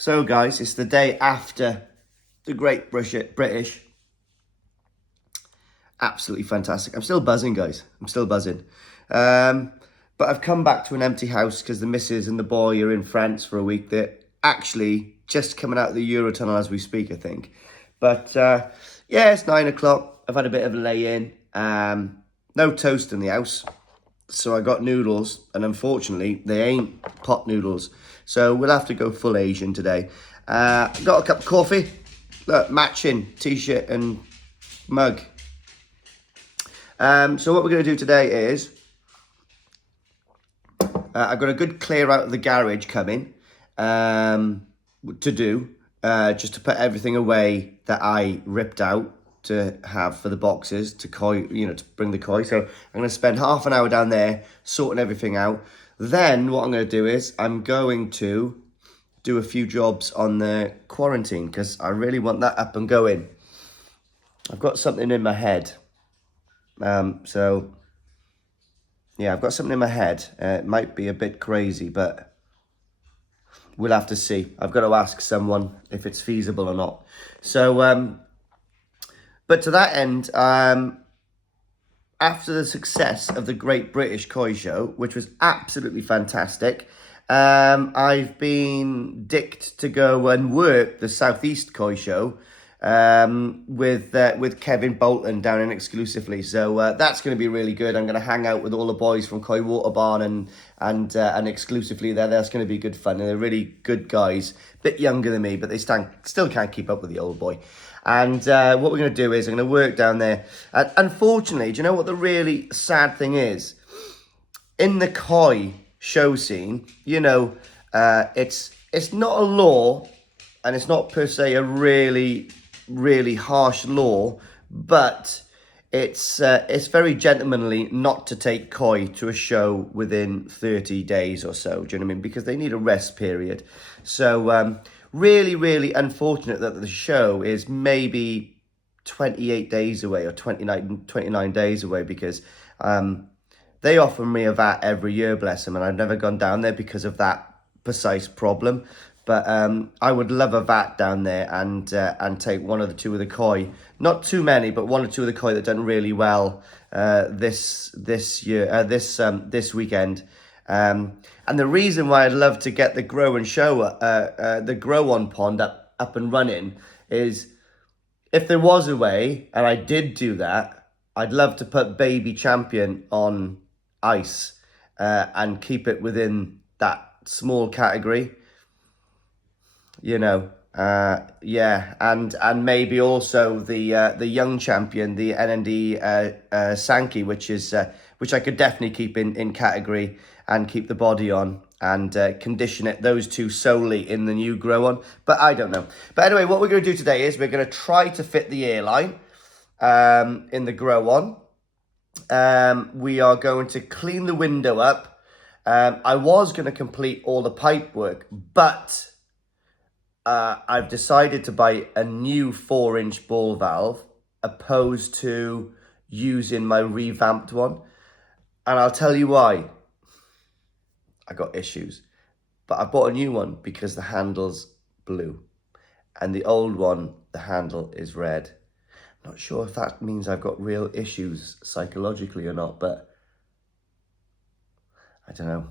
So guys, it's the day after the Great British. Absolutely fantastic. I'm still buzzing, guys. I'm still buzzing. But I've come back to an empty house because the missus and the boy are in France for a week. They're actually just coming out of the Eurotunnel as we speak, I think. But yeah, it's 9 o'clock. I've had a bit of a lay-in. No toast in the house. So I got noodles, and unfortunately, they ain't pot noodles. So we'll have to go full Asian today. Got a cup of coffee. Look, matching t-shirt and mug. So what we're going to do today is, I've got a good clear out of the garage coming to do, just to put everything away that I ripped out to have for the boxes to koi, to bring the koi. So I'm going to spend half an hour down there sorting everything out. Then what I'm going to do is I'm going to do a few jobs on the quarantine because I really want that up and going. I've got something in my head. So yeah, I've got something in my head. It might be a bit crazy, but we'll have to see. I've got to ask someone if it's feasible or not. So, but to that end, after the success of the Great British Koi Show, which was absolutely fantastic, I've been dicked to go and work the Southeast Koi Show with Kevin Bolton down in exclusively. So that's going to be really good. I'm going to hang out with all the boys from Koi Water Barn and exclusively there. That's going to be good fun. And they're really good guys, a bit younger than me, but they still can't keep up with the old boy. And what we're going to do is I'm going to work down there. And unfortunately, do you know what the really sad thing is? In the koi show scene, it's not a law, and it's not per se a really, really harsh law, but it's very gentlemanly not to take koi to a show within 30 days or so. Do you know what I mean? Because they need a rest period. So really, really unfortunate that the show is maybe 28 days away or 29 days away because they offer me a VAT every year, bless them, and I've never gone down there because of that precise problem. But I would love a VAT down there and take one or the two of the koi. Not too many, but one or two of the koi that done really well this weekend. And the reason why I'd love to get the grow and show, the grow on pond up and running is if there was a way, and I did do that, I'd love to put Baby Champion on ice and keep it within that small category. Yeah, and maybe also the young champion, the NND Sankey, which I could definitely keep in category and keep the body on and condition it, those two solely in the new grow on. But I don't know. But anyway, what we're going to do today is we're going to try to fit the airline in the grow on. We are going to clean the window up. I was going to complete all the pipe work, but I've decided to buy a new 4-inch ball valve opposed to using my revamped one. And I'll tell you why. I got issues. But I bought a new one because the handle's blue. And the old one, the handle is red. Not sure if that means I've got real issues psychologically or not, but I don't know.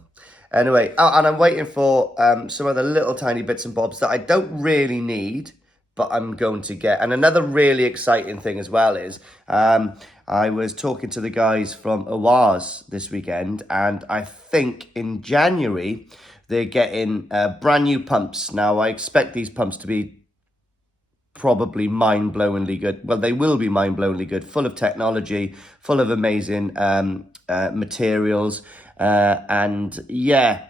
Anyway, and I'm waiting for some other little tiny bits and bobs that I don't really need, but I'm going to get. And another really exciting thing as well is I was talking to the guys from Awaz this weekend, and I think in January they're getting brand new pumps. Now, I expect these pumps to be probably mind-blowingly good. Well, they will be mind-blowingly good, full of technology, full of amazing materials. And yeah,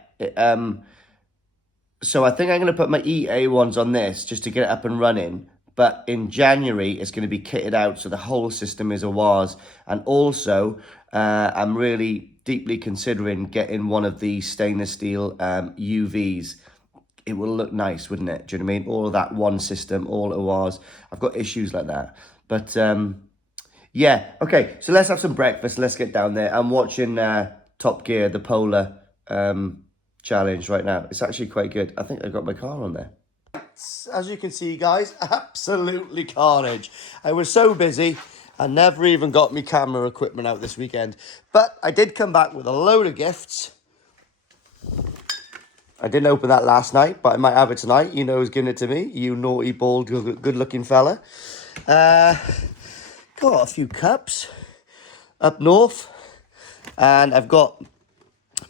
so I think I'm going to put my EA ones on this just to get it up and running. But in January, it's going to be kitted out. So the whole system is Awaz. And also, I'm really deeply considering getting one of these stainless steel UVs. It will look nice, wouldn't it? Do you know what I mean? All of that one system, all Awaz. I've got issues like that. But yeah, okay. So let's have some breakfast. Let's get down there. I'm watching Top Gear, the Polar challenge right now. It's actually quite good. I think I got my car on there. as you can see, guys, absolutely carnage. I was so busy, I never even got my camera equipment out this weekend. But I did come back with a load of gifts. I didn't open that last night, but I might have it tonight. You know who's giving it to me. You naughty, bald, good-looking fella. Got a few cups up north. And I've got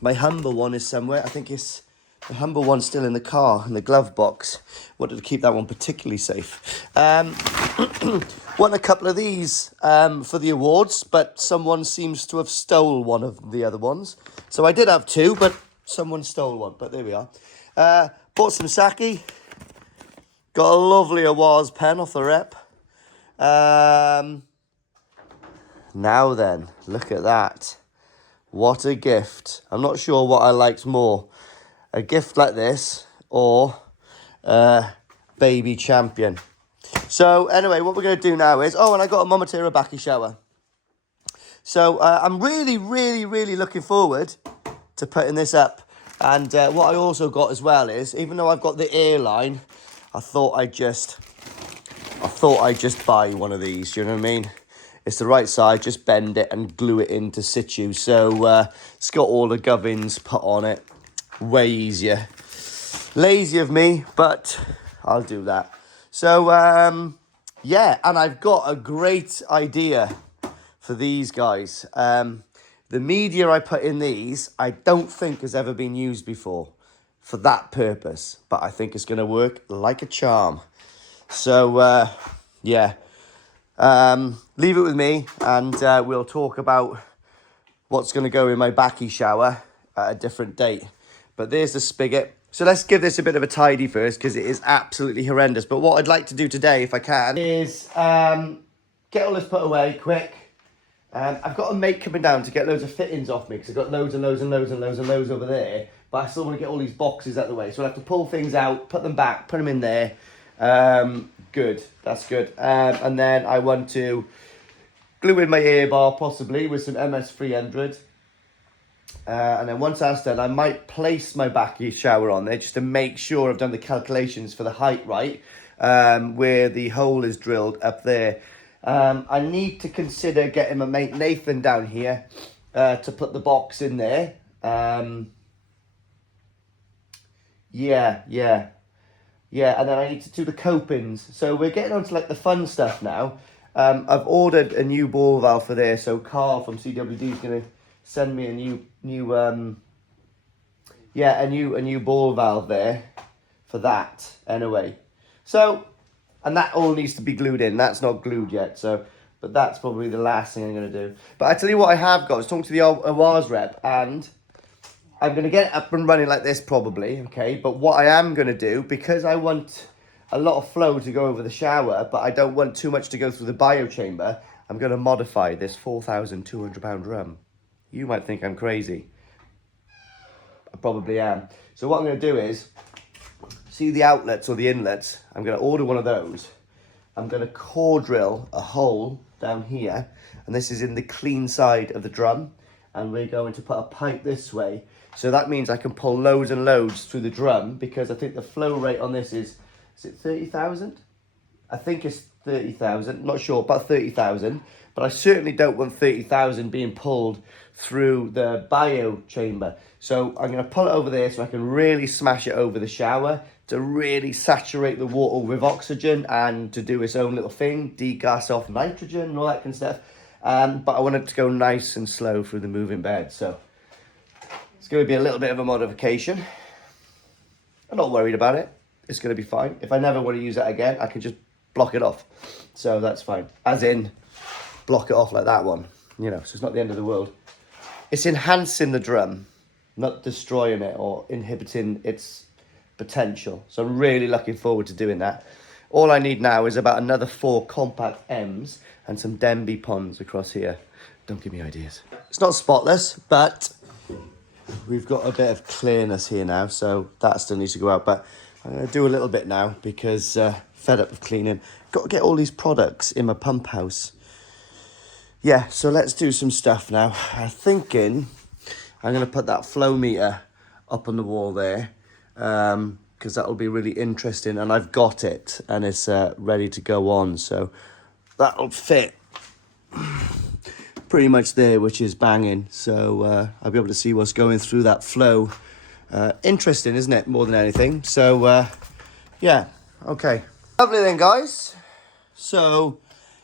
my Humber one is somewhere. I think it's the Humber one's still in the car, in the glove box. Wanted to keep that one particularly safe. Won a couple of these for the awards, but someone seems to have stole one of the other ones. So I did have two, but someone stole one. But there we are. Bought some sake. Got a lovely Awaz pen off the rep. Now then, look at that. What a gift. I'm not sure what I liked more. A gift like this or baby champion. So anyway, what we're going to do now is... Oh, and I got a Momotaro bakki shower. So I'm really looking forward to putting this up. And what I also got as well is, even though I've got the airline, I thought I'd just buy one of these. You know what I mean? It's the right size, just bend it and glue it into situ. So it's got all the gubbins put on it. Way easier. Lazy of me, but I'll do that. So, yeah, and I've got a great idea for these guys. The media I put in these, I don't think has ever been used before for that purpose. But I think it's going to work like a charm. So, yeah. Leave it with me and we'll talk about what's going to go in my bakki shower at a different date. But there's the spigot. So let's give this a bit of a tidy first because it is absolutely horrendous. But what I'd like to do today, if I can, is get all this put away quick. I've got a mate coming down to get loads of fittings off me because I've got loads over there. But I still want to get all these boxes out of the way. So I'll have to pull things out, put them back, put them in there. Good, that's good. And then I want to glue in my air bar possibly with some MS300. And then once that's done, I might place my bakki shower on there just to make sure I've done the calculations for the height right, where the hole is drilled up there. I need to consider getting my mate Nathan down here to put the box in there. Yeah, and then I need to do the copings. So we're getting on to like the fun stuff now. I've ordered a new ball valve for there, so Carl from CWD is going to send me a new ball valve there for that anyway. So, and that all needs to be glued in. That's not glued yet, so, but that's probably the last thing I'm going to do. But I tell you what I have got, I was talking to the Awaz rep, and I'm going to get it up and running like this probably, okay? But what I am going to do, because I want a lot of flow to go over the shower, but I don't want too much to go through the bio chamber, I'm going to modify this 4,200 pound drum. You might think I'm crazy. I probably am. So what I'm going to do is, see the outlets or the inlets? I'm going to order one of those. I'm going to core drill a hole down here, and this is in the clean side of the drum, and we're going to put a pipe this way. So that means I can pull loads and loads through the drum, because I think the flow rate on this is it 30,000? I think it's 30,000, not sure, about 30,000. But I certainly don't want 30,000 being pulled through the bio chamber. So I'm going to pull it over there so I can really smash it over the shower to really saturate the water with oxygen and to do its own little thing, degas off nitrogen and all that kind of stuff. But I want it to go nice and slow through the moving bed. So it's going to be a little bit of a modification. I'm not worried about it. It's going to be fine. If I never want to use that again, I can just block it off. So that's fine. As in, block it off like that one. You know, so it's not the end of the world. It's enhancing the drum, not destroying it or inhibiting its potential. So I'm really looking forward to doing that. All I need now is about another 4 compact M's and some Denby ponds across here. Don't give me ideas. It's not spotless, but we've got a bit of clearness here now, so that still needs to go out. But I'm going to do a little bit now because fed up of cleaning. Got to get all these products in my pump house. Yeah, so let's do some stuff now. I'm thinking I'm going to put that flow meter up on the wall there. because that'll be really interesting. And I've got it, and it's ready to go on. So that'll fit pretty much there, which is banging. So I'll be able to see what's going through that flow. Interesting, isn't it? More than anything. So yeah, okay. Lovely then, guys. So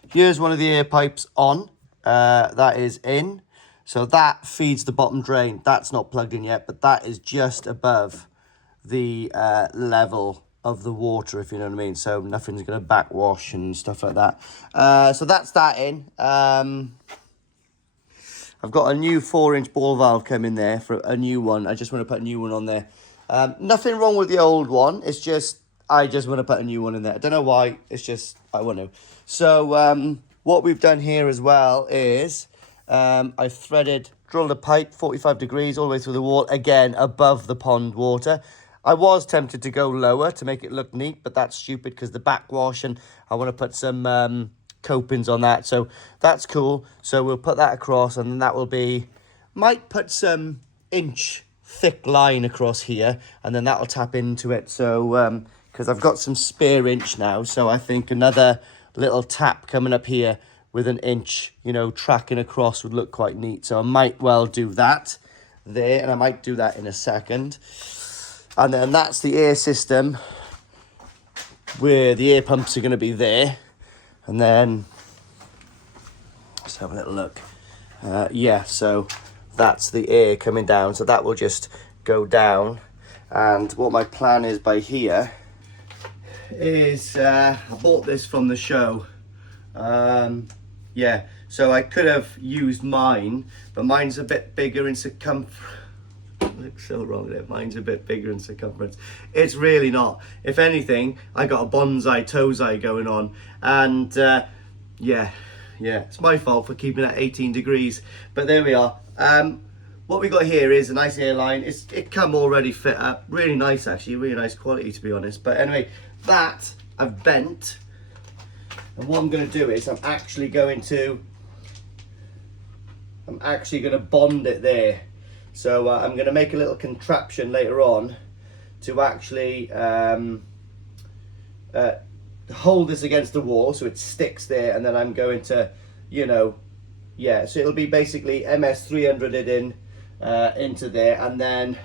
here's one of the air pipes on. That is in. So that feeds the bottom drain. That's not plugged in yet, but that is just above the level of the water, if you know what I mean. So nothing's going to backwash and stuff like that. So that's that in. I've got a new 4-inch ball valve coming there for a new one. I just want to put a new one on there. Nothing wrong with the old one. It's just, I just want to put a new one in there. I don't know why. It's just, I want to. So what we've done here as well is I've drilled a pipe 45 degrees all the way through the wall, again, above the pond water. I was tempted to go lower to make it look neat, but that's stupid because the backwash, and I want to put some copings on that. So that's cool. So we'll put that across, and then that will be, might put some inch thick line across here, and then that'll tap into it. So because I've got some spare inch now, so I think another little tap coming up here with an inch, you know, tracking across would look quite neat. So I might well do that there, and I might do that in a second. And then that's the air system where the air pumps are going to be there. And then let's have a little look. Yeah, so that's the air coming down. So that will just go down. And what my plan is by here is I bought this from the show. Yeah, so I could have used mine, but mine's a bit bigger in circumference. Looks so wrong there. Mine's a bit bigger in circumference. It's really not. If anything, I got a bonsai tozai going on, and yeah, it's my fault for keeping it at 18 degrees. But there we are. What we got here is a nice airline. It come already fit up. Really nice, actually. Really nice quality, to be honest. But anyway, that I've bent. And what I'm going to do is I'm actually going to bond it there. So I'm going to make a little contraption later on to actually hold this against the wall so it sticks there, and then I'm going to, you know, yeah, so it'll be basically MS300'd in into there, and then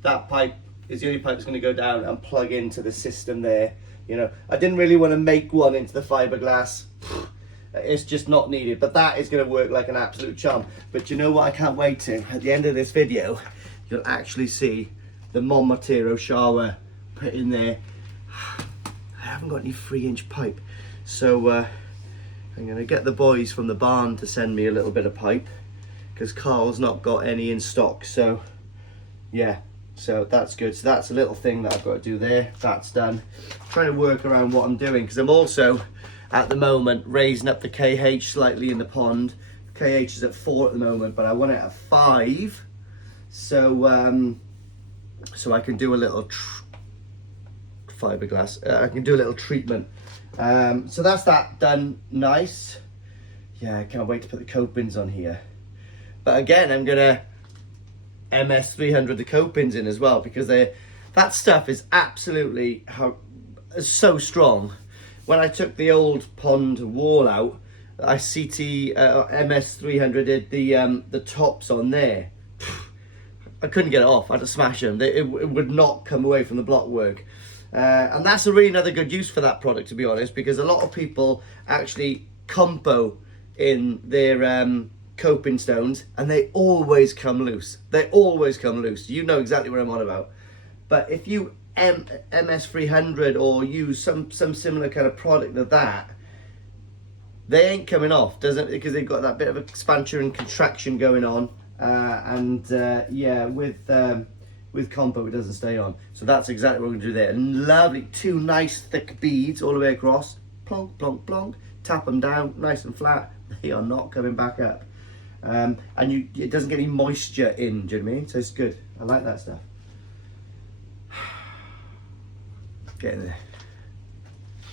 that pipe is the only pipe that's going to go down and plug into the system there. You know, I didn't really want to make one into the fiberglass. It's just not needed, but that is going to work like an absolute charm. But you know what I can't wait to? At the end of this video, you'll actually see the Momotaro shower put in there. I haven't got any 3-inch pipe, so I'm going to get the boys from the barn to send me a little bit of pipe, because Carl's not got any in stock. So yeah, so that's good. So that's a little thing that I've got to do there. That's done. I'm trying to work around what I'm doing, because I'm also at the moment raising up the KH slightly in the pond. KH is at 4 at the moment, but I want it at 5, so so I can do a little fiberglass. I can do a little treatment. So that's that done. Nice. Yeah, I can't wait to put the copings on here. But again, I'm gonna MS300 the copings in as well, because that stuff is absolutely so strong. When I took the old pond wall out, I MS300 did the tops on there. I couldn't get it off. I had to smash them. It would not come away from the block work. And that's a really another good use for that product, to be honest, because a lot of people actually compo in their coping stones, and they always come loose. They always come loose. You know exactly what I'm on about. But if you MS300 or use some similar kind of product of that, they ain't coming off, doesn't, because they've got that bit of expansion and contraction going on, yeah, with compo it doesn't stay on. So that's exactly what we're going to do there. And lovely 2 nice thick beads all the way across, plonk plonk plonk, tap them down nice and flat. They are not coming back up, and it doesn't get any moisture in, do you know what I mean? So it's good. I like that stuff. Getting there.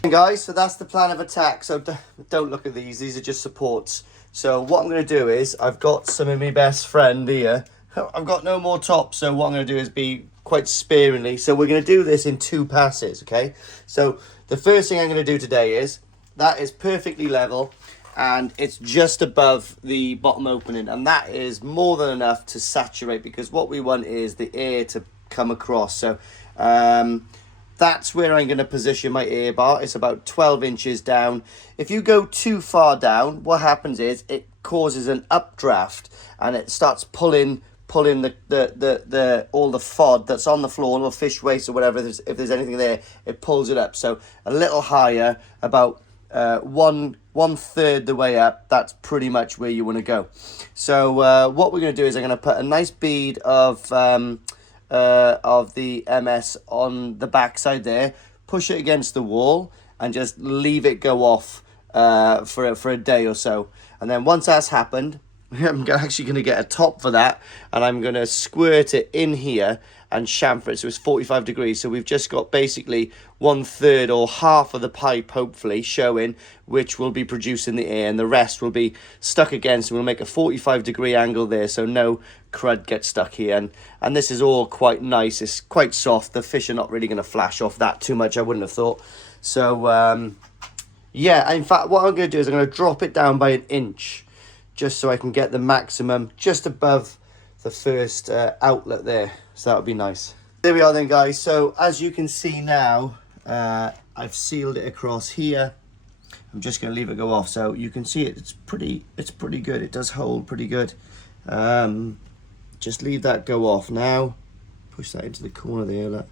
Guys, so that's the plan of attack. So don't look at these are just supports. So what I'm going to do is, I've got some of my best friend here. I've got no more tops, so what I'm going to do is be quite sparingly. So we're going to do this in 2 passes, okay? So the first thing I'm going to do today is, that is perfectly level, and it's just above the bottom opening, and that is more than enough to saturate, because what we want is the air to come across. So that's where I'm going to position my air bar. It's about 12 inches down. If you go too far down, what happens is it causes an updraft, and it starts pulling the all the fod that's on the floor, all the fish waste or whatever. If there's anything there, it pulls it up. So a little higher, about one third the way up. That's pretty much where you want to go. So what we're going to do is I'm going to put a nice bead of the MS on the backside there, push it against the wall, and just leave it go off for a day or so. And then once that's happened, I'm actually going to get a top for that, and I'm going to squirt it in here and chamfer it so it's 45 degrees. So we've just got basically 1/3 or half of the pipe, hopefully, showing, which will be producing the air, and the rest will be stuck against. We'll make a 45-degree angle there, so no crud gets stuck here. And this is all quite nice. It's quite soft. The fish are not really going to flash off that too much, I wouldn't have thought. So, yeah, in fact, what I'm going to do is I'm going to drop it down by 1 inch, just so I can get the maximum just above the first outlet there. So that would be nice. There we are then, guys. So as you can see now, I've sealed it across here. I'm just going to leave it go off, so you can see it. It's pretty good. It does hold pretty good. Just leave that go off now. Push that into the corner there. Look.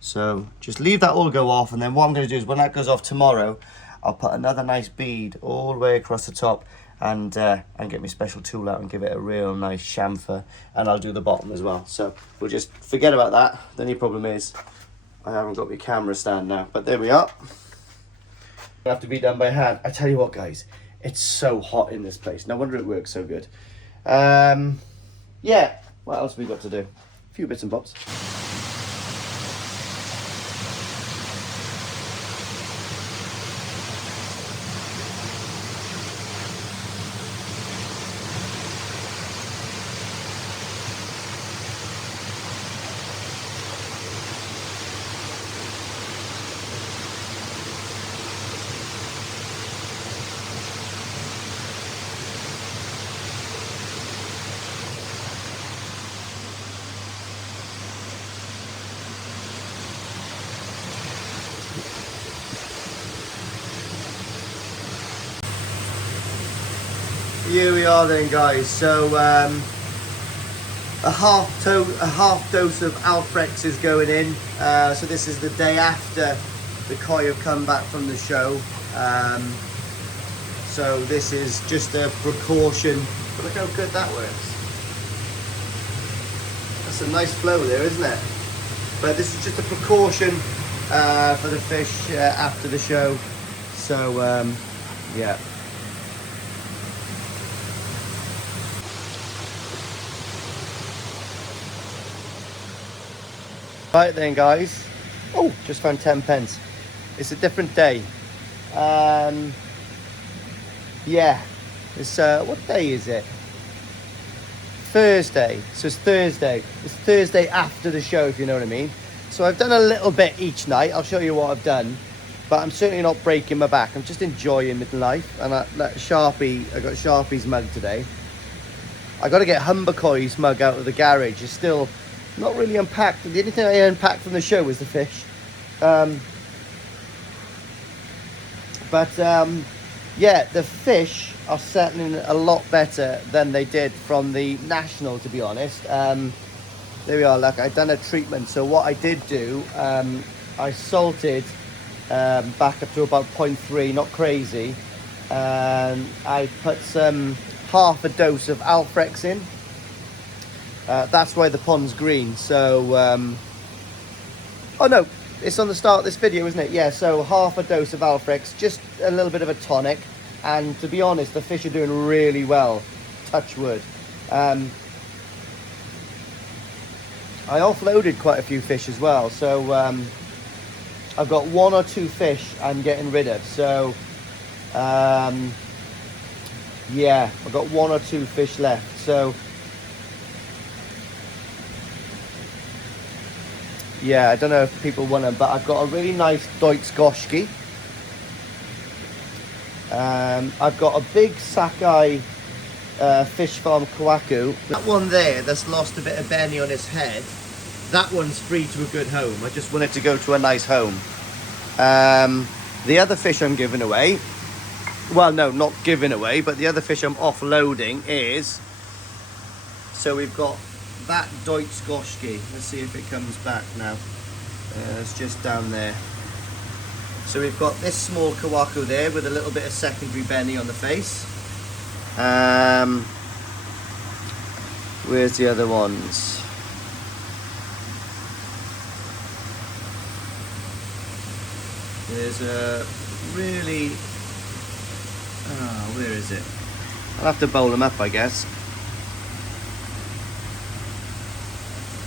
So just leave that all go off, and then what I'm going to do is when that goes off tomorrow, I'll put another nice bead all the way across the top, and get my special tool out and give it a real nice chamfer, and I'll do the bottom as well. So we'll just forget about that. The only problem is I haven't got my camera stand now, but there we are. Have to be done by hand. I tell you what, guys, it's so hot in this place. No wonder it works so good. Yeah, what else have we got to do? A few bits and bobs. Here we are then, guys. So a half dose of Alfrex is going in. So this is the day after the koi have come back from the show. So this is just a precaution. But look how good that works. That's a nice flow there, isn't it? But this is just a precaution for the fish after the show. So yeah. Right then, guys. Oh, just found 10 pence. It's a different day. Yeah. It's what day is it? Thursday. So it's Thursday. It's Thursday after the show, if you know what I mean. So I've done a little bit each night. I'll show you what I've done. But I'm certainly not breaking my back. I'm just enjoying midlife. And I got Sharpie's mug today. I got to get Humbercoy's mug out of the garage. It's still not really unpacked. The only thing I unpacked from the show was the fish. Yeah, the fish are settling a lot better than they did from the national, to be honest. There we are, look, I've done a treatment. So what I did do, I salted back up to about 0.3, not crazy. I put half a dose of Alfrex in. That's why the pond's green. So oh no, it's on the start of this video, isn't it? Yeah, so half a dose of Alfrex, just a little bit of a tonic, and to be honest, the fish are doing really well, touch wood. I offloaded quite a few fish as well, so I've got 1 or 2 fish I'm getting rid of. So yeah, I've got 1 or 2 fish left. So Yeah, I don't know if people want them, but I've got a really nice Deutsch Goshki. I've got a big Sakai fish farm Kawaku. That one there that's lost a bit of Benny on his head, that one's free to a good home. I just want it to go to a nice home. The other fish I'm giving away, well, no, not giving away, but the other fish I'm offloading is, so we've got that Deutsch Goshki. Let's see if it comes back now. It's just down there. So we've got this small Kawaku there with a little bit of secondary Benny on the face. Where's the other ones? There's a really... Oh, where is it? I'll have to bowl them up, I guess.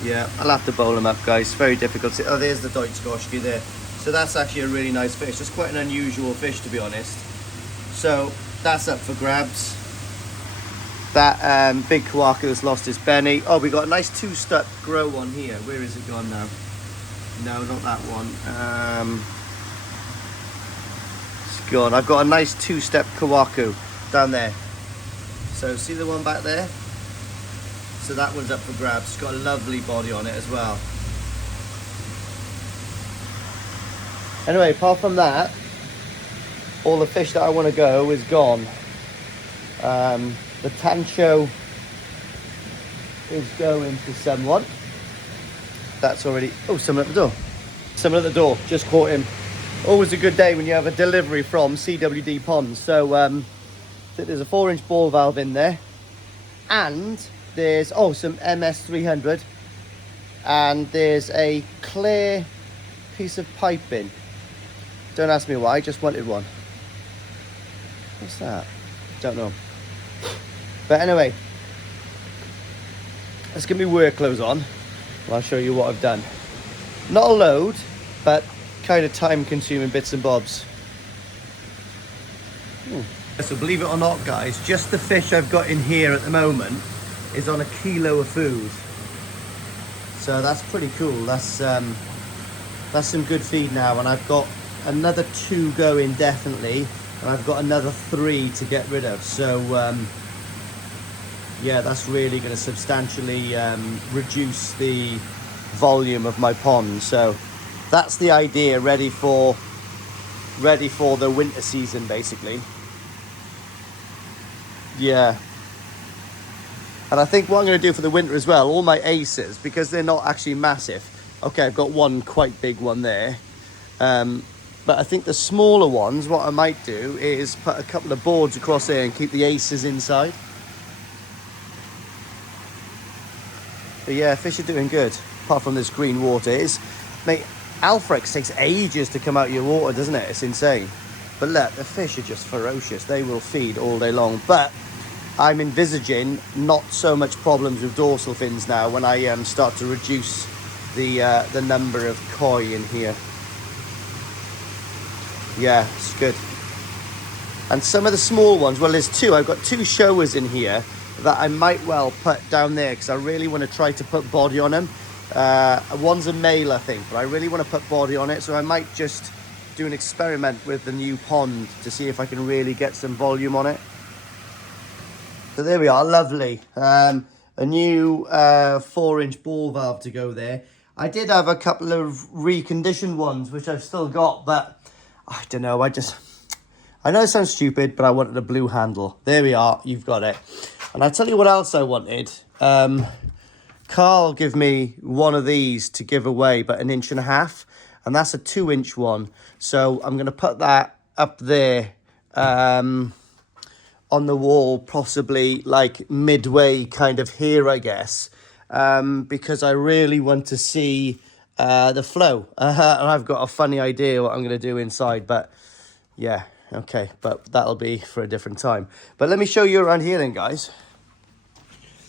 Yeah, I'll have to bowl them up, guys. Very difficult to... Oh, there's the Deutsch Goshki there. So that's actually a really nice fish. It's quite an unusual fish, to be honest. So that's up for grabs. That big Kawaku has lost his Benny. Oh, we got a nice two-step grow one here. Where is it gone now? No, not that one. It's gone. I've got a nice two-step Kawaku down there. So see the one back there? So that one's up for grabs. It's got a lovely body on it as well. Anyway, apart from that, all the fish that I want to go is gone. The Tancho is going to someone. That's already... Oh, someone at the door. Someone at the door. Just caught him. Always a good day when you have a delivery from CWD Ponds. So there's a 4-inch ball valve in there. And there's, oh, some MS300. And there's a clear piece of piping. Don't ask me why, I just wanted one. What's that? Don't know. But anyway, let's get my work clothes on and I'll show you what I've done. Not a load, but kind of time consuming bits and bobs. So believe it or not, guys, just the fish I've got in here at the moment is on 1 kilo of food. So that's pretty cool. That's some good feed now, and I've got another 2 going definitely, and I've got another 3 to get rid of. So yeah, that's really going to substantially reduce the volume of my pond. So that's the idea, ready for the winter season basically. Yeah. And I think what I'm going to do for the winter as well, all my aces, because they're not actually massive. Okay, I've got one quite big one there. But I think the smaller ones, what I might do is put a couple of boards across there and keep the aces inside. But yeah, fish are doing good, apart from this green water. Mate, Alfrex takes ages to come out of your water, doesn't it? It's insane. But look, the fish are just ferocious. They will feed all day long. But I'm envisaging not so much problems with dorsal fins now when I start to reduce the number of koi in here. Yeah, it's good. And some of the small ones, well, there's 2. I've got 2 showers in here that I might well put down there because I really want to try to put body on them. One's a male, I think, but I really want to put body on it, so I might just do an experiment with the new pond to see if I can really get some volume on it. So there we are, lovely. A new 4-inch ball valve to go there. I did have a couple of reconditioned ones, which I've still got, but I don't know, I know it sounds stupid, but I wanted a blue handle. There we are, you've got it. And I'll tell you what else I wanted. Carl gave me one of these to give away, but 1.5 inches, and that's a 2-inch one. So I'm going to put that up there on the wall, possibly like midway kind of here, I guess, because I really want to see the flow. And I've got a funny idea what I'm going to do inside, but yeah, okay, but that'll be for a different time. But let me show you around here then, guys.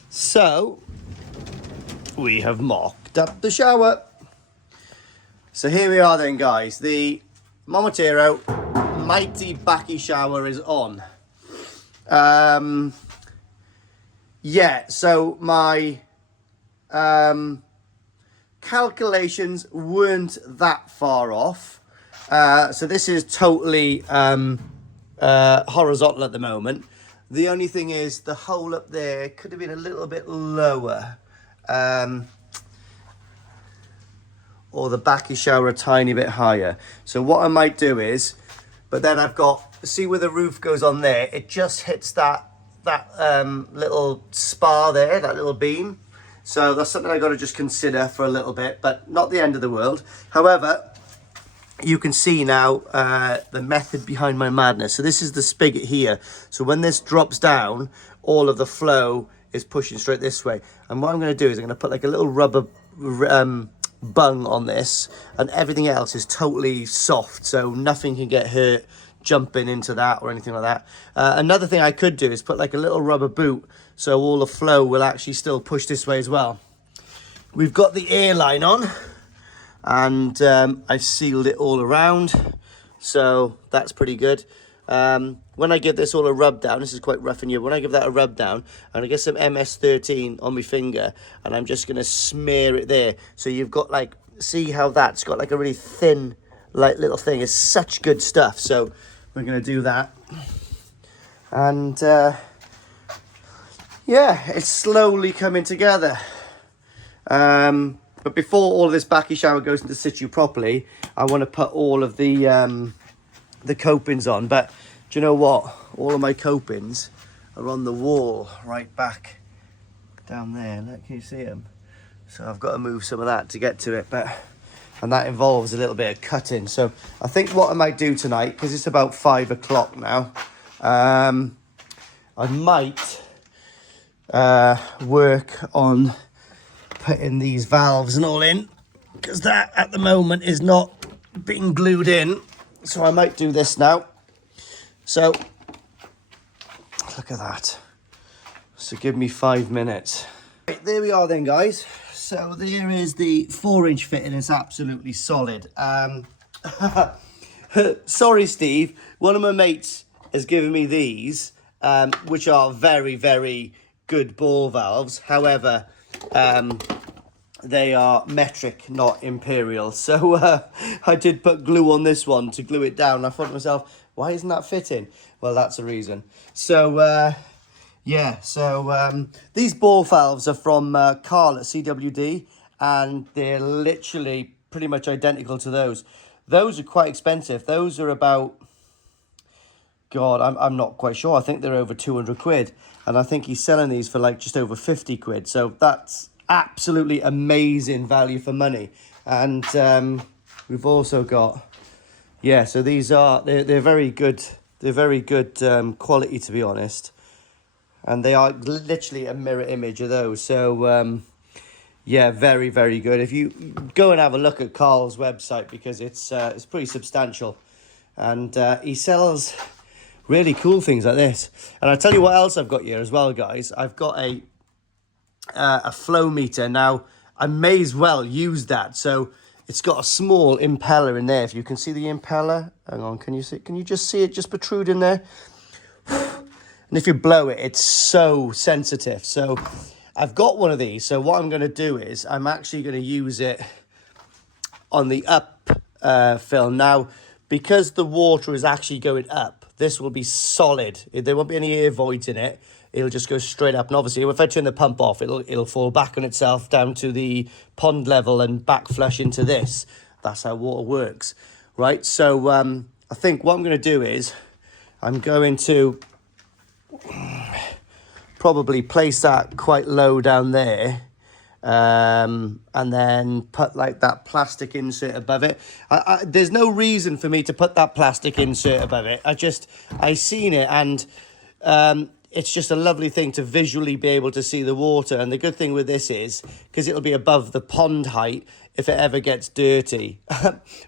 So we have mocked up the shower. So here we are then, guys. The Momotaro mighty bakki shower is on. Yeah, so my calculations weren't that far off. So this is totally horizontal at the moment. The only thing is the hole up there could have been a little bit lower. Or the bakki shower a tiny bit higher. So what I might do is, but then I've got, see where the roof goes on there, it just hits that little spar there, that little beam. So that's something I got to just consider for a little bit, but not the end of the world. However, you can see now the method behind my madness. So this is the spigot here. So when this drops down, all of the flow is pushing straight this way. And what I'm going to do is I'm going to put like a little rubber bung on this, and everything else is totally soft, so nothing can get hurt jumping into that or anything like that. Another thing I could do is put like a little rubber boot, so all the flow will actually still push this way as well. We've got the air line on, and I've sealed it all around, so that's pretty good. When I give this all a rub down, this is quite rough in here, when I give that a rub down, I'm going to get some MS13 on my finger, and I'm just going to smear it there. So you've got like, see how that's got like a really thin like little thing. It's such good stuff. So we're going to do that. And yeah, it's slowly coming together. But before all of this bakki shower goes into situ properly, I want to put all of the copings on. But do you know what? All of my copings are on the wall right back down there. Look, can you see them? So I've got to move some of that to get to it. And that involves a little bit of cutting. So I think what I might do tonight, because it's about 5 o'clock now, I might work on putting these valves and all in, because that at the moment is not being glued in. So I might do this now. So look at that. So give me 5 minutes. Right, there we are then, guys. So there is the 4-inch fitting. It's absolutely solid. Sorry, Steve. One of my mates has given me these, which are very, very good ball valves. However, they are metric, not imperial. So I did put glue on this one to glue it down. I thought to myself, why isn't that fitting? Well, that's the reason. So yeah, so these ball valves are from Carl at CWD, and they're literally pretty much identical to those. Those are quite expensive. Those are about, God, I'm not quite sure. I think they're over 200 quid. And I think he's selling these for like just over 50 quid. So that's absolutely amazing value for money. And we've also got, yeah, so these are, they're very good. They're very good quality, to be honest. And they are literally a mirror image of those. So, yeah, very, very good. If you go and have a look at Carl's website, because it's pretty substantial. And he sells really cool things like this. And I'll tell you what else I've got here as well, guys. I've got a flow meter. Now, I may as well use that. So it's got a small impeller in there. If you can see the impeller. Hang on, can you see? Can you just see it just protrude in there? And if you blow it, it's so sensitive. So I've got one of these. So what I'm going to do is I'm actually going to use it on the up fill. Now, because the water is actually going up, this will be solid. There won't be any air voids in it. It'll just go straight up. And obviously, if I turn the pump off, it'll fall back on itself down to the pond level and back flush into this. That's how water works, right? So I think what I'm going to do is I'm going to probably place that quite low down there, and then put like that plastic insert above it. There's no reason for me to put that plastic insert above it. I seen it, and it's just a lovely thing to visually be able to see the water. And the good thing with this is, because it'll be above the pond height if it ever gets dirty.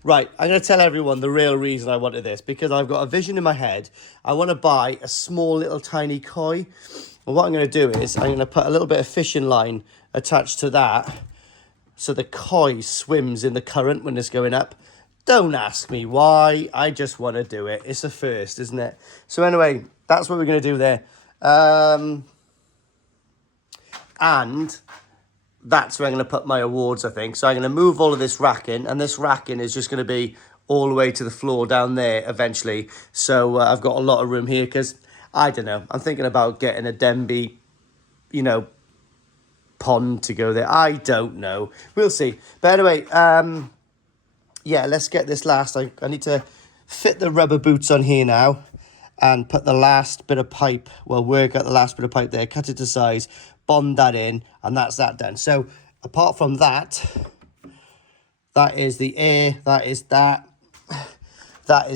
Right, I'm going to tell everyone the real reason I wanted this, because I've got a vision in my head. I want to buy a small little tiny koi. And what I'm going to do is I'm going to put a little bit of fishing line attached to that, so the koi swims in the current when it's going up. Don't ask me why. I just want to do it. It's a first, isn't it? So anyway, that's what we're going to do there. And that's where I'm going to put my awards, I think. So I'm going to move all of this racking, and this racking is just going to be all the way to the floor down there eventually. So I've got a lot of room here because, I don't know, I'm thinking about getting a Denby, you know, pond to go there. I don't know. We'll see. But anyway, yeah, let's get this last. I need to fit the rubber boots on here now and put the last bit of pipe, well, work out the last bit of pipe there, cut it to size, bond that in, and that's that done. So apart from that, that is the air, that is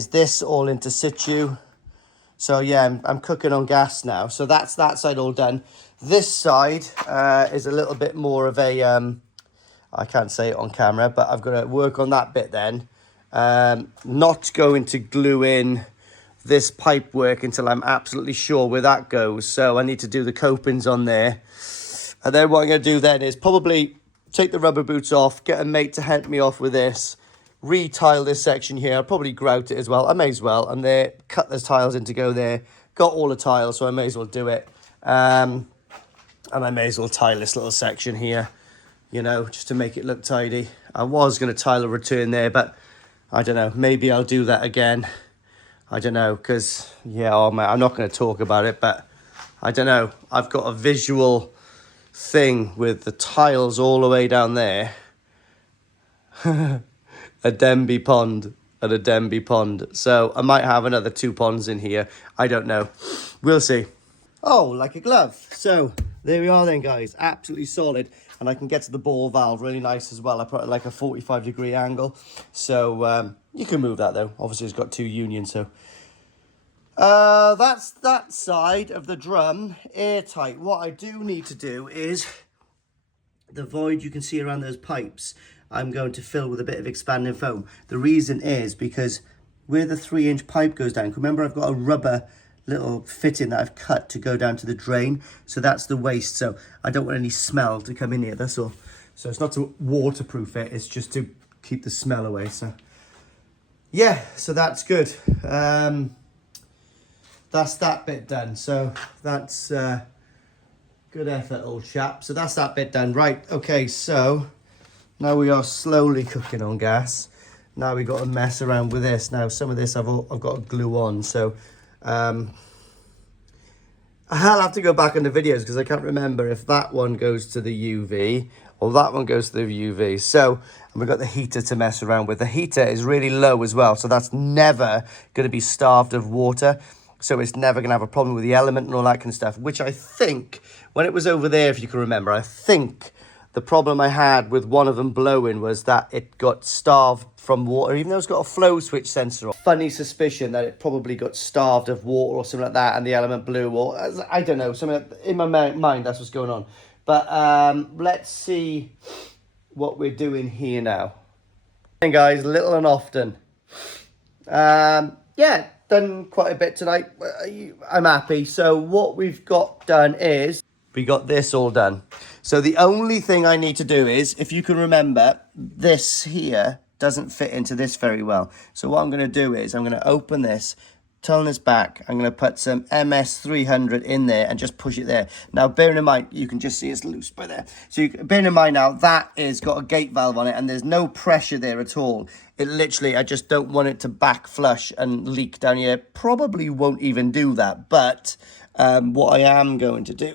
this all into situ. So yeah, I'm cooking on gas now. So that's that side all done. This side is a little bit more of a, I can't say it on camera, but I've got to work on that bit then. Not going to glue in this pipe work until I'm absolutely sure where that goes. So I need to do the copings on there. And then what I'm going to do then is probably take the rubber boots off, get a mate to help me off with this, re-tile this section here. I'll probably grout it as well. I may as well. And there, cut the tiles in to go there. Got all the tiles, so I may as well do it. And I may as well tile this little section here, you know, just to make it look tidy. I was going to tile a return there, but I don't know. Maybe I'll do that again. I don't know, because, yeah, oh man, I'm not going to talk about it, but I don't know. I've got a visual thing with the tiles all the way down there. A Denby pond and a Denby pond. So I might have another 2 ponds in here. I don't know. We'll see. Oh, like a glove. So there we are then, guys. Absolutely solid. And I can get to the ball valve really nice as well. I put it like a 45-degree angle. So you can move that, though. Obviously, it's got 2 unions, so... that's that side of the drum, airtight. What I do need to do is... the void you can see around those pipes, I'm going to fill with a bit of expanding foam. The reason is because where the 3-inch pipe goes down, remember I've got a rubber little fitting that I've cut to go down to the drain. So that's the waste. So I don't want any smell to come in here, that's all. So it's not to waterproof it, it's just to keep the smell away. So yeah, so that's good. That's that bit done. So that's good effort, old chap. So that's that bit done. Right, okay, so now we are slowly cooking on gas. Now we've got to mess around with this. Now some of this I've got to glue on. So I'll have to go back on the videos because I can't remember if that one goes to the UV or that one goes to the UV. So, and we've got the heater to mess around with. The heater is really low as well, so that's never going to be starved of water. So it's never going to have a problem with the element and all that kind of stuff, which I think, when it was over there, if you can remember, I think the problem I had with one of them blowing was that it got starved from water, even though it's got a flow switch sensor on. Funny suspicion that it probably got starved of water or something like that, and the element blew, or I don't know, something in my mind, that's what's going on. But let's see what we're doing here now. Hey guys, little and often. Yeah, done quite a bit tonight. I'm happy. So what we've got done is, we got this all done. So the only thing I need to do is, if you can remember, this here doesn't fit into this very well. So what I'm going to do is, I'm going to open this, turn this back. I'm going to put some MS300 in there and just push it there. Now, bearing in mind, you can just see it's loose by there. So bearing in mind now, that is got a gate valve on it and there's no pressure there at all. It literally, I just don't want it to back flush and leak down here. Probably won't even do that. But what I am going to do,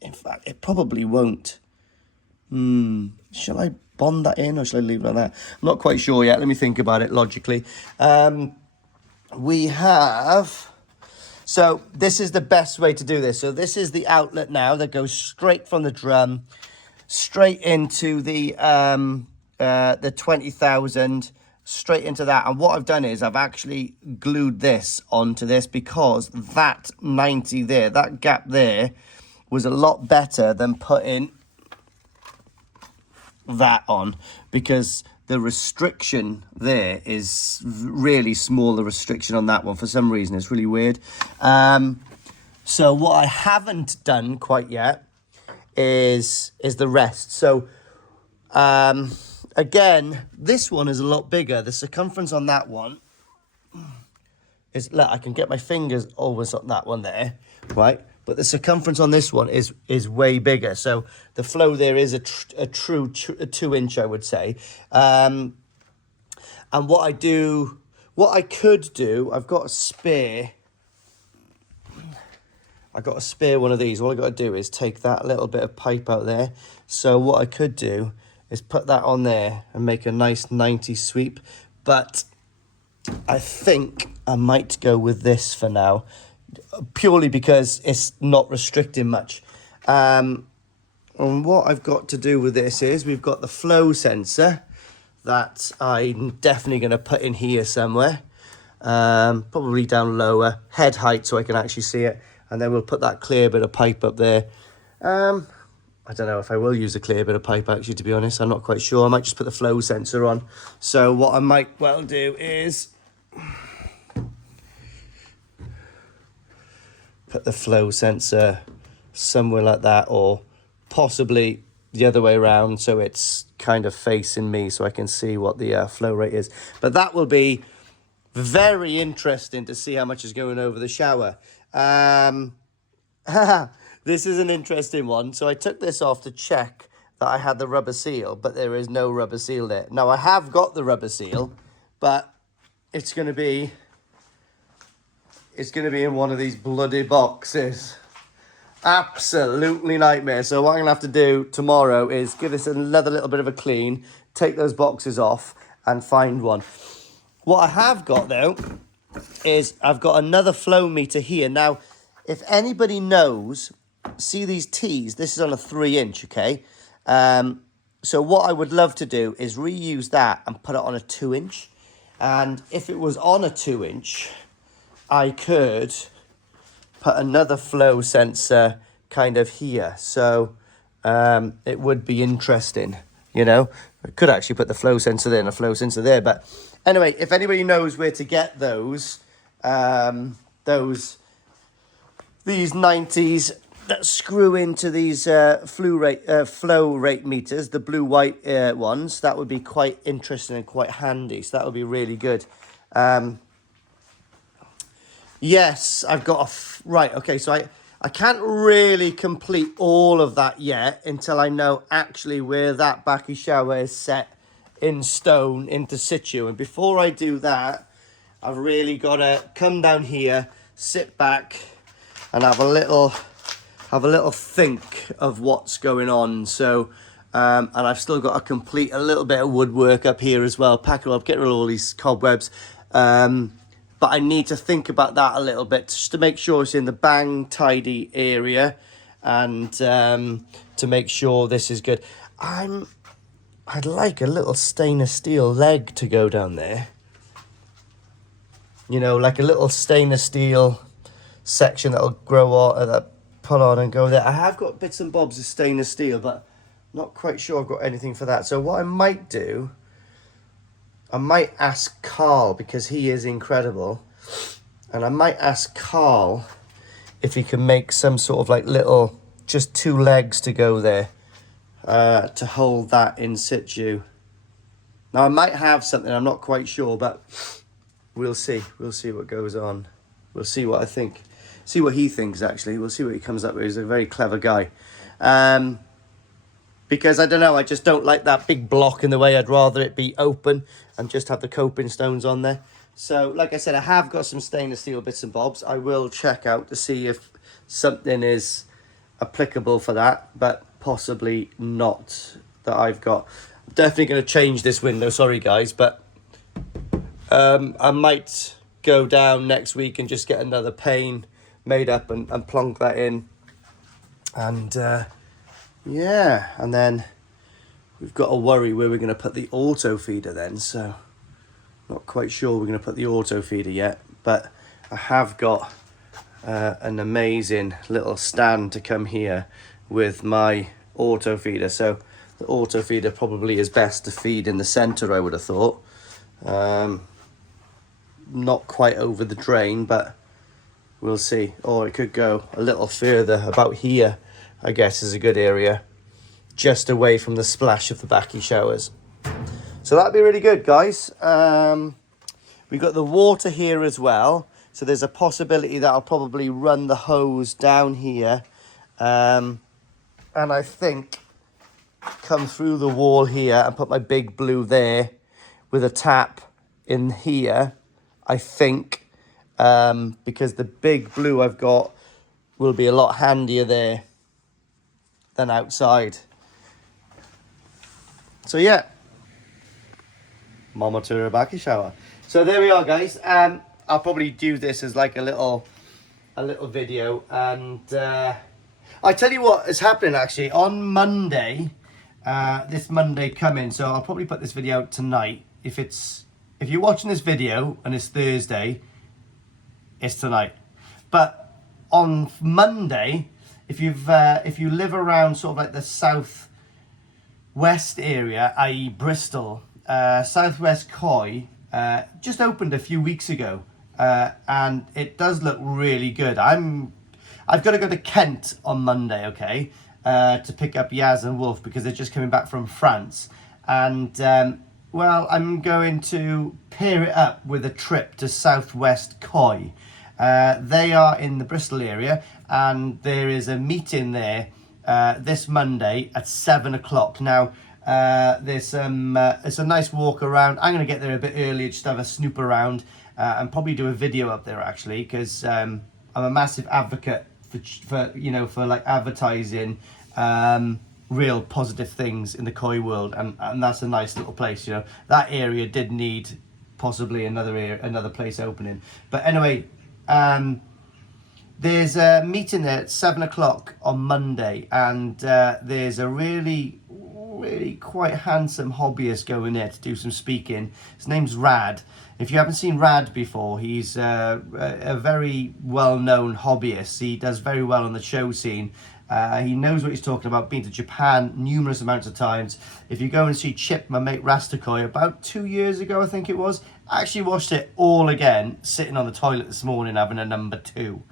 in fact, it probably won't. Shall I bond that in or shall I leave it like that? I'm not quite sure yet. Let me think about it logically. We have, so this is the best way to do this. So this is the outlet now that goes straight from the drum, straight into the 20,000, straight into that. And what I've done is I've actually glued this onto this because that 90 there, that gap there was a lot better than putting that on, because the restriction there is really small, the restriction on that one. For some reason, it's really weird. So what I haven't done quite yet is the rest. So, again, this one is a lot bigger. The circumference on that one is, look, I can get my fingers over that one there, right? but the circumference on this one is way bigger. So the flow there is a true 2-inch, I would say. And what I could do, I've got a spare one of these. All I got to do is take that little bit of pipe out there. So what I could do is put that on there and make a nice 90 sweep. But I think I might go with this for now, purely because it's not restricting much. And what I've got to do with this is we've got the flow sensor that I'm definitely going to put in here somewhere. Probably down lower, head height, so I can actually see it. And then we'll put that clear bit of pipe up there. I don't know if I will use a clear bit of pipe, actually, to be honest. I'm not quite sure. I might just put the flow sensor on. So what I might well do is put the flow sensor somewhere like that, or possibly the other way around, so it's kind of facing me so I can see what the flow rate is. But that will be very interesting to see how much is going over the shower. This is an interesting one. So I took this off to check that I had the rubber seal, but there is no rubber seal there. Now I have got the rubber seal, but it's going to be in one of these bloody boxes. Absolutely nightmare. So what I'm going to have to do tomorrow is give this another little bit of a clean, take those boxes off and find one. What I have got though is I've got another flow meter here. Now, if anybody knows, see these T's, this is on a 3-inch, okay? So what I would love to do is reuse that and put it on a 2-inch. And if it was on a 2-inch, I could put another flow sensor kind of here. So it would be interesting, you know? I could actually put the flow sensor there and a flow sensor there. But anyway, if anybody knows where to get these 90s that screw into these flow rate meters, the blue-white ones, that would be quite interesting and quite handy. So that would be really good. Yes, I've got right, okay, so I can't really complete all of that yet until I know actually where that bakki shower is set in stone, into situ. And before I do that, I've really got to come down here, sit back, and have a little think of what's going on. So, and I've still got to complete a little bit of woodwork up here as well, pack it up, get rid of all these cobwebs. But I need to think about that a little bit just to make sure it's in the bang tidy area, and to make sure this is good. I'd like a little stainless steel leg to go down there. You know, like a little stainless steel section that'll grow on, that pull on and go there. I have got bits and bobs of stainless steel, but not quite sure I've got anything for that. So what I might do, I might ask Carl, because he is incredible, and I might ask Carl if he can make some sort of like little, just 2 legs to go there, to hold that in situ. Now I might have something, I'm not quite sure, but we'll see. We'll see what goes on. We'll see what I think. See what he thinks, actually. We'll see what he comes up with. He's a very clever guy. Because, I don't know, I just don't like that big block in the way. I'd rather it be open and just have the coping stones on there. So, like I said, I have got some stainless steel bits and bobs. I will check out to see if something is applicable for that, but possibly not that I've got. I'm definitely going to change this window. Sorry, guys, but I might go down next week and just get another pane made up and plonk that in. And yeah, and then we've got to worry where we're going to put the auto feeder then. So not quite sure we're going to put the auto feeder yet, but I have got an amazing little stand to come here with my auto feeder. So the auto feeder probably is best to feed in the center, I would have thought. Not quite over the drain, but we'll see. Or it could go a little further, about here, I guess is a good area, just away from the splash of the bakki showers. So that'd be really good, guys. We've got the water here as well. So there's a possibility that I'll probably run the hose down here. And I think come through the wall here and put my big blue there with a tap in here, I think, because the big blue I've got will be a lot handier there than outside. So yeah, Momotaro bakki shower. So there we are, guys. I'll probably do this as like a little video, and I tell you what is happening actually on Monday, this Monday coming. So I'll probably put this video out tonight. If you're watching this video and it's Thursday, it's tonight. But on Monday, if you live around sort of like the south west area, i.e. Bristol, Southwest Koi just opened a few weeks ago, and it does look really good. I've got to go to Kent on Monday, okay, to pick up Yaz and Wolf because they're just coming back from France, and well, I'm going to pair it up with a trip to Southwest Koi. They are in the Bristol area, and there is a meeting there this Monday at 7 o'clock. Now, it's a nice walk around. I'm going to get there a bit earlier, just have a snoop around, and probably do a video up there actually, because I'm a massive advocate for like advertising real positive things in the koi world, and that's a nice little place. That area did need possibly another place opening. But anyway, there's a meeting there at 7 o'clock on Monday, and there's a really quite handsome hobbyist going there to do some speaking. His name's Rad. If you haven't seen Rad before, he's a very well-known hobbyist. He does very well on the show scene. He knows what he's talking about, been to Japan numerous amounts of times. If you go and see Chip, my mate Rastakoi, about 2 years ago, I think it was, I actually watched it all again, sitting on the toilet this morning having a number 2.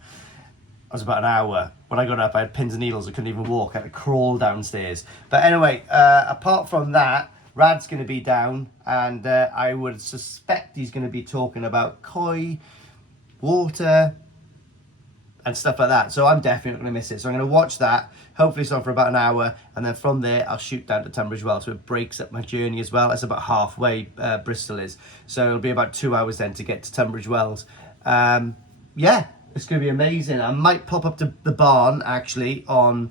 It was about an hour. When I got up, I had pins and needles. I couldn't even walk. I had to crawl downstairs. But anyway, apart from that, Rad's going to be down, and I would suspect he's going to be talking about koi, water, and stuff like that. So I'm definitely not going to miss it. So I'm going to watch that. Hopefully it's on for about an hour, and then from there I'll shoot down to Tunbridge Wells. So it breaks up my journey as well. It's about halfway, Bristol is. So it'll be about 2 hours then to get to Tunbridge Wells. Yeah. It's going to be amazing. I might pop up to the barn actually on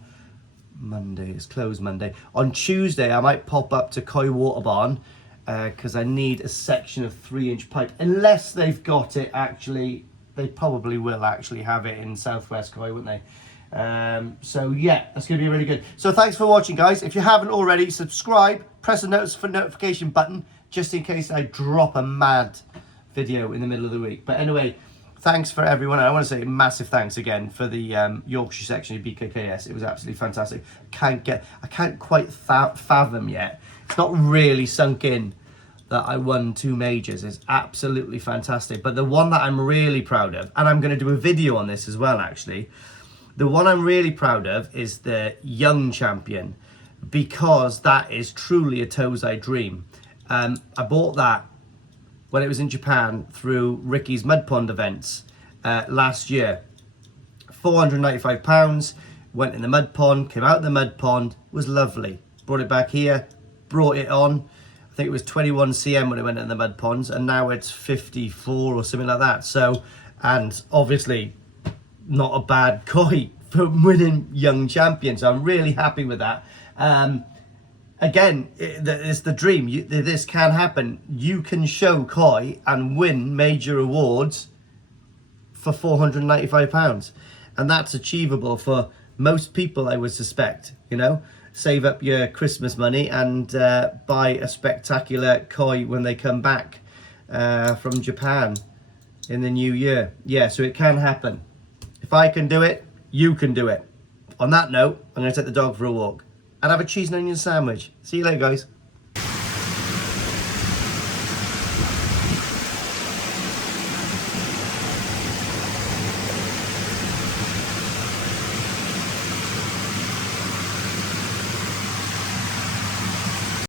Monday. It's closed Monday. On Tuesday, I might pop up to Koi Water Barn because I need a section of 3-inch pipe. Unless they've got it actually, they probably will actually have it in Southwest Koi, wouldn't they? So yeah, that's going to be really good. So thanks for watching, guys. If you haven't already, subscribe, press the notification button just in case I drop a mad video in the middle of the week. But anyway, thanks for everyone. I want to say massive thanks again for the Yorkshire section of BKKS. It was absolutely fantastic. I can't quite fathom yet. It's not really sunk in that I won 2 majors. It's absolutely fantastic. But the one that I'm really proud of, and I'm going to do a video on this as well actually, the one I'm really proud of is the young champion, because that is truly a Tozai dream. I bought that when it was in Japan through Ricky's Mud Pond events last year. £495, went in the mud pond, came out of the mud pond, was lovely. Brought it back here, brought it on. I think it was 21 cm when it went in the mud ponds, and now it's 54 or something like that. So, and obviously not a bad koi for winning young champion. So I'm really happy with that. Again, it's the dream. This can happen. You can show koi and win major awards for £495. And that's achievable for most people, I would suspect. Save up your Christmas money and buy a spectacular koi when they come back from Japan in the new year. Yeah, so it can happen. If I can do it, you can do it. On that note, I'm going to take the dog for a walk and have a cheese and onion sandwich. See you later, guys.